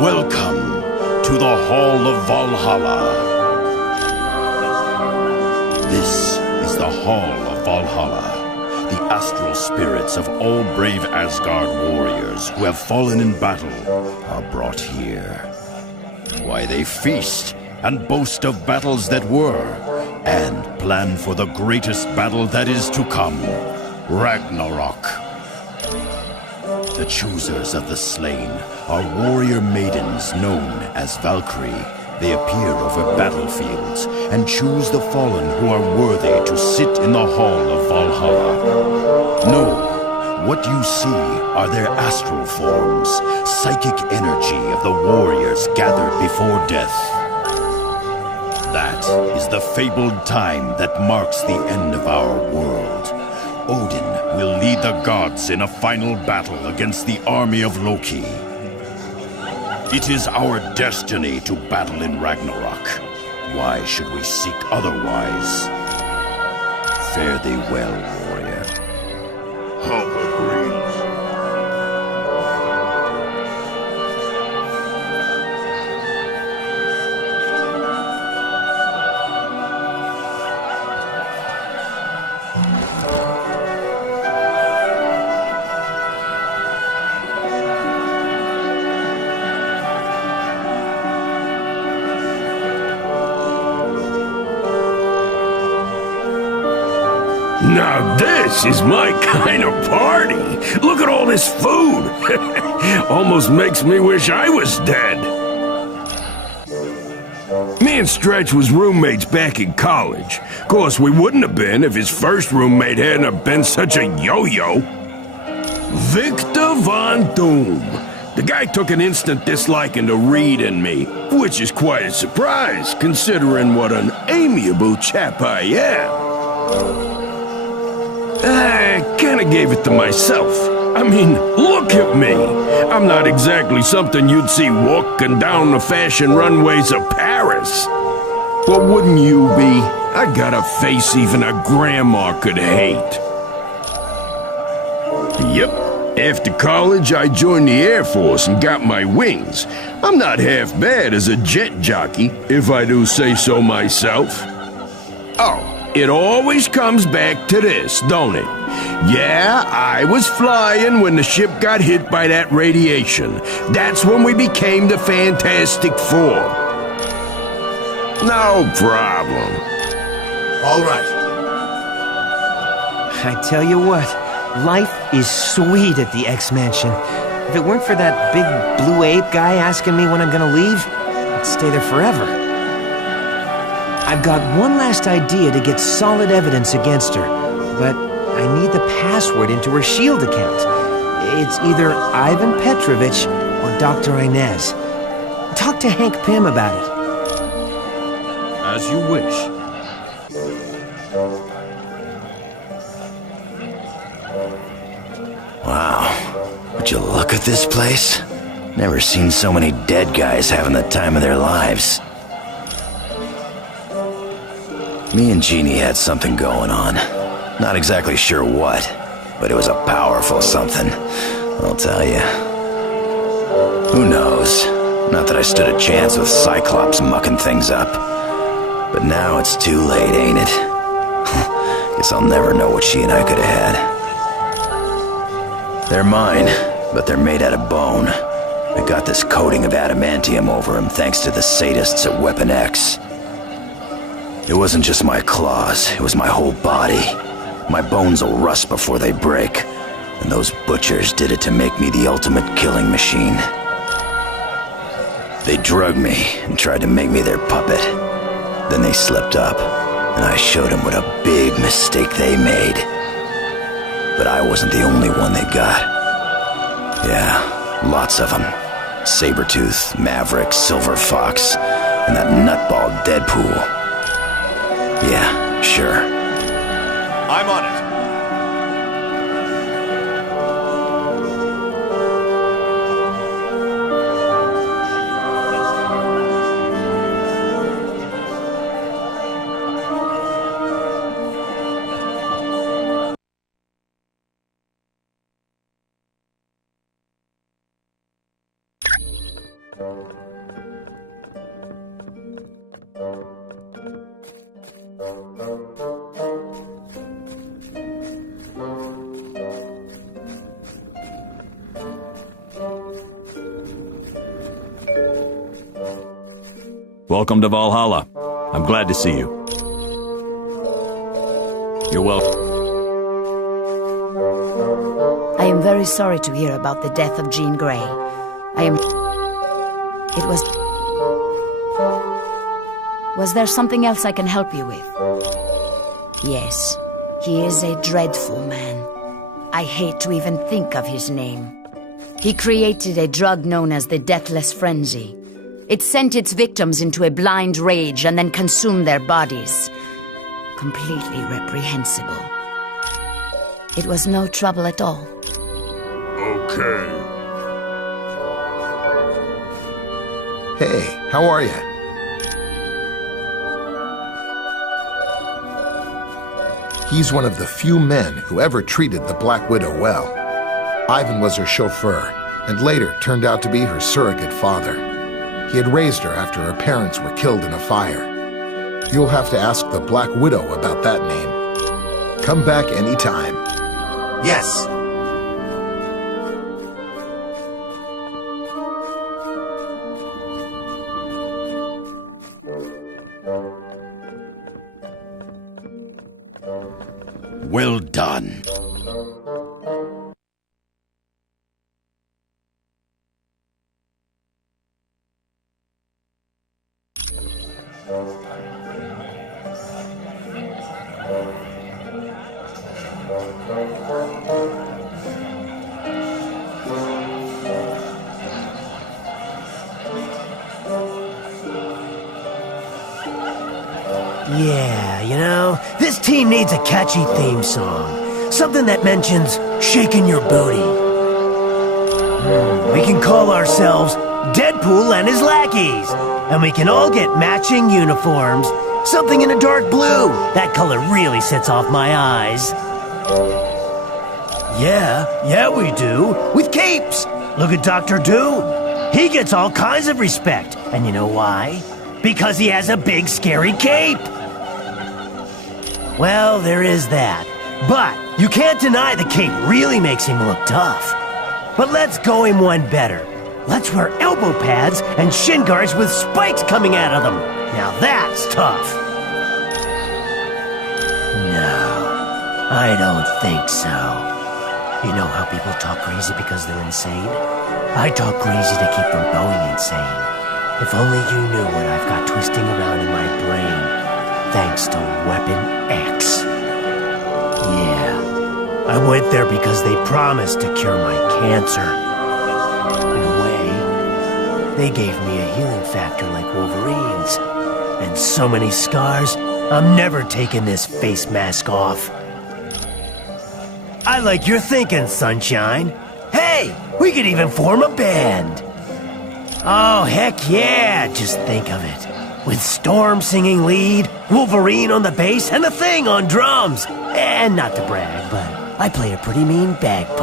Welcome to the Hall of Valhalla. This is the Hall of Valhalla. The astral spirits of all brave Asgard warriors who have fallen in battle are brought here. Why, they feast and boast of battles that were, and plan for the greatest battle that is to come, Ragnarok. The choosers of the slain are warrior maidens known as Valkyrie. They appear over battlefields and choose the fallen who are worthy to sit in the Hall of Valhalla. No, what you see are their astral forms, psychic energy of the warriors gathered before death. That is the fabled time that marks the end of our world. Odin will lead the gods in a final battle against the army of Loki. It is our destiny to battle in Ragnarok. Why should we seek otherwise? Fare thee well, warrior. Hulk agrees. Now this is my kind of party. Look at all this food. Almost makes me wish I was dead. Me and Stretch was roommates back in college. Of course, we wouldn't have been if his first roommate hadn't have been such a yo-yo. Victor Von Doom. The guy took an instant disliking to Reed and me, which is quite a surprise, considering what an amiable chap I am. I kinda gave it to myself. I mean, look at me. I'm not exactly something you'd see walking down the fashion runways of Paris. But wouldn't you be? I got a face even a grandma could hate. Yep. After college, I joined the Air Force and got my wings. I'm not half bad as a jet jockey, if I do say so myself. Oh. It always comes back to this, don't it? Yeah, I was flying when the ship got hit by that radiation. That's when we became the Fantastic Four. No problem. All right. I tell you what, life is sweet at the X-Mansion. If it weren't for that big blue ape guy asking me when I'm gonna leave, I'd stay there forever. I've got one last idea to get solid evidence against her, but I need the password into her S.H.I.E.L.D. account. It's either Ivan Petrovich or Dr. Inez. Talk to Hank Pym about it. As you wish. Wow. Would you look at this place? Never seen so many dead guys having the time of their lives. Me and Jeannie had something going on. Not exactly sure what, but it was a powerful something, I'll tell you. Who knows? Not that I stood a chance with Cyclops mucking things up. But now it's too late, ain't it? Guess I'll never know what she and I could have had. They're mine, but they're made out of bone. I got this coating of adamantium over them thanks to the sadists at Weapon X. It wasn't just my claws, it was my whole body. My bones will rust before they break, and those butchers did it to make me the ultimate killing machine. They drugged me and tried to make me their puppet. Then they slipped up, and I showed them what a big mistake they made. But I wasn't the only one they got. Yeah, lots of them. Sabretooth, Maverick, Silver Fox, and that nutball Deadpool. Yeah, sure. I'm on it. Welcome to Valhalla. I'm glad to see you. You're welcome. I am very sorry to hear about the death of Jean Grey. Was there something else I can help you with? Yes, he is a dreadful man. I hate to even think of his name. He created a drug known as the Deathless Frenzy. It sent its victims into a blind rage and then consumed their bodies. Completely reprehensible. It was no trouble at all. Okay. Hey, how are you? He's one of the few men who ever treated the Black Widow well. Ivan was her chauffeur, and later turned out to be her surrogate father. He had raised her after her parents were killed in a fire. You'll have to ask the Black Widow about that name. Come back anytime. Yes. Well done. Yeah, you know, this team needs a catchy theme song. Something that mentions shaking your booty. We can call ourselves Deadpool and his lackeys. And we can all get matching uniforms. Something in a dark blue. That color really sets off my eyes. Yeah, we do. With capes. Look at Dr. Doom. He gets all kinds of respect. And you know why? Because he has a big, scary cape. Well, there is that. But you can't deny the cape really makes him look tough. But let's go him one better. Let's wear elbow pads and shin guards with spikes coming out of them. Now that's tough. No, I don't think so. You know how people talk crazy because they're insane? I talk crazy to keep from going insane. If only you knew what I've got twisting around in my brain, thanks to Weapon X. Yeah, I went there because they promised to cure my cancer. In a way, they gave me a healing factor like Wolverine's. And so many scars, I'm never taking this face mask off. I like your thinking, Sunshine. Hey, we could even form a band. Oh, heck yeah, just think of it. With Storm singing lead, Wolverine on the bass, and the Thing on drums. And not to brag, but I play a pretty mean bagpipe.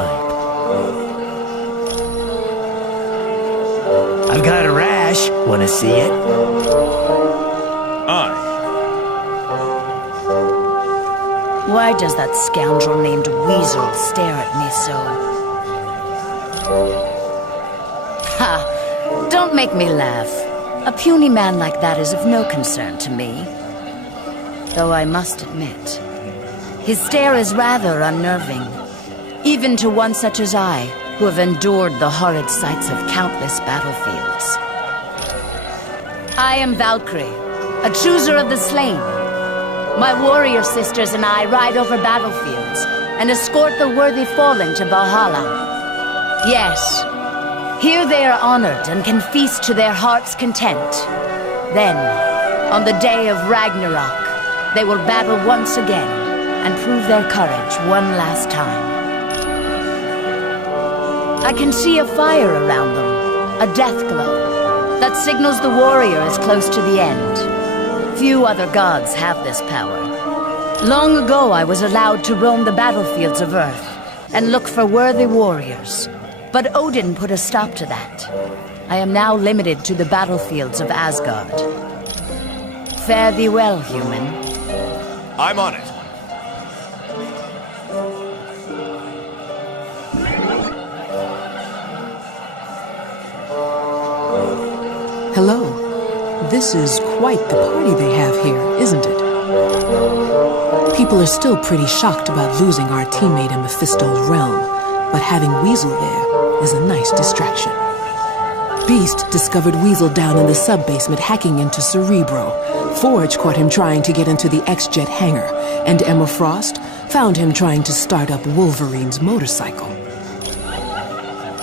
I've got a rash. Wanna see it? Aye. Why does that scoundrel named Weasel stare at me so? Ha! Don't make me laugh. A puny man like that is of no concern to me. Though I must admit, his stare is rather unnerving. Even to one such as I, who have endured the horrid sights of countless battlefields. I am Valkyrie, a chooser of the slain. My warrior sisters and I ride over battlefields and escort the worthy fallen to Valhalla. Yes, here they are honored and can feast to their heart's content. Then, on the day of Ragnarok, they will battle once again and prove their courage one last time. I can see a fire around them, a death glow, that signals the warrior is close to the end. Few other gods have this power. Long ago I was allowed to roam the battlefields of Earth and look for worthy warriors. But Odin put a stop to that. I am now limited to the battlefields of Asgard. Fare thee well, human. I'm on it. Hello. This is quite the party they have here, isn't it? People are still pretty shocked about losing our teammate in Mephisto's realm, but having Weasel there is a nice distraction. Beast discovered Weasel down in the sub-basement hacking into Cerebro. Forge caught him trying to get into the X-Jet hangar, and Emma Frost found him trying to start up Wolverine's motorcycle.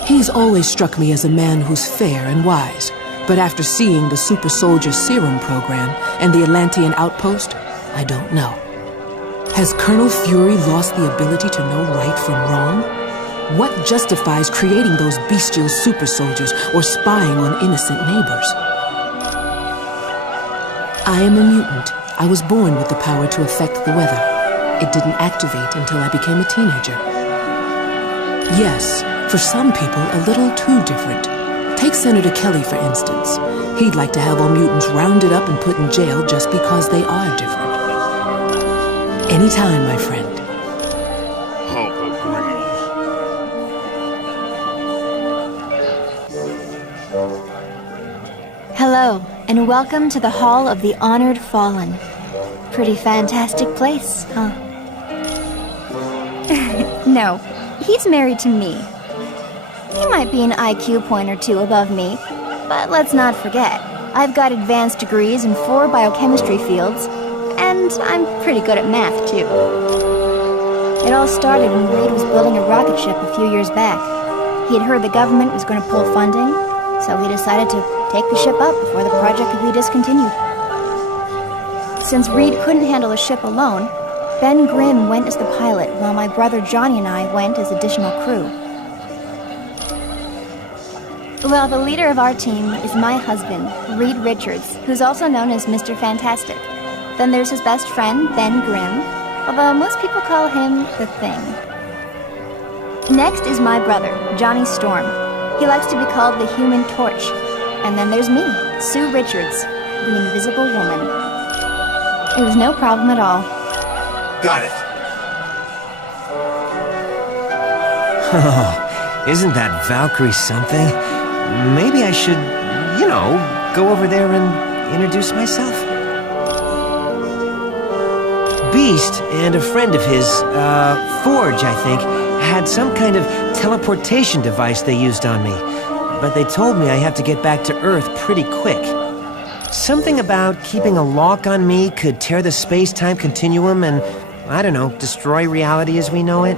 He's always struck me as a man who's fair and wise, but after seeing the Super Soldier Serum program and the Atlantean outpost, I don't know. Has Colonel Fury lost the ability to know right from wrong? What justifies creating those bestial super soldiers or spying on innocent neighbors? I am a mutant. I was born with the power to affect the weather. It didn't activate until I became a teenager. Yes, for some people, a little too different. Take Senator Kelly, for instance. He'd like to have all mutants rounded up and put in jail just because they are different. Anytime, my friend. Hulk agrees. Hello, and welcome to the Hall of the Honored Fallen. Pretty fantastic place, huh? No, he's married to me. He might be an IQ point or two above me, but let's not forget, I've got advanced degrees in 4 biochemistry fields, and I'm pretty good at math, too. It all started when Reed was building a rocket ship a few years back. He had heard the government was going to pull funding, so he decided to take the ship up before the project could be discontinued. Since Reed couldn't handle a ship alone, Ben Grimm went as the pilot, while my brother Johnny and I went as additional crew. Well, the leader of our team is my husband, Reed Richards, who's also known as Mr. Fantastic. Then there's his best friend, Ben Grimm, although most people call him the Thing. Next is my brother, Johnny Storm. He likes to be called the Human Torch. And then there's me, Sue Richards, the Invisible Woman. It was no problem at all. Got it. Oh, isn't that Valkyrie something? Maybe I should, go over there and introduce myself. Beast and a friend of his, Forge, I think, had some kind of teleportation device they used on me. But they told me I have to get back to Earth pretty quick. Something about keeping a lock on me could tear the space-time continuum and, I don't know, destroy reality as we know it.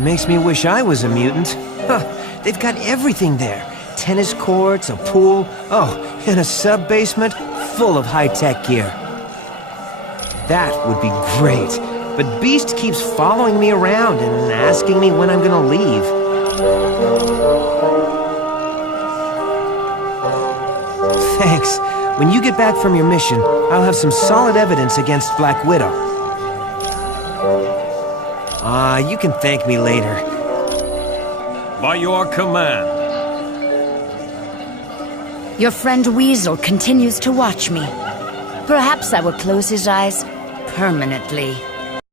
Makes me wish I was a mutant. Huh, they've got everything there. Tennis courts, a pool, and a sub-basement full of high-tech gear. That would be great, but Beast keeps following me around and asking me when I'm gonna leave. Thanks. When you get back from your mission, I'll have some solid evidence against Black Widow. You can thank me later. By your command. Your friend Weasel continues to watch me. Perhaps I will close his eyes permanently.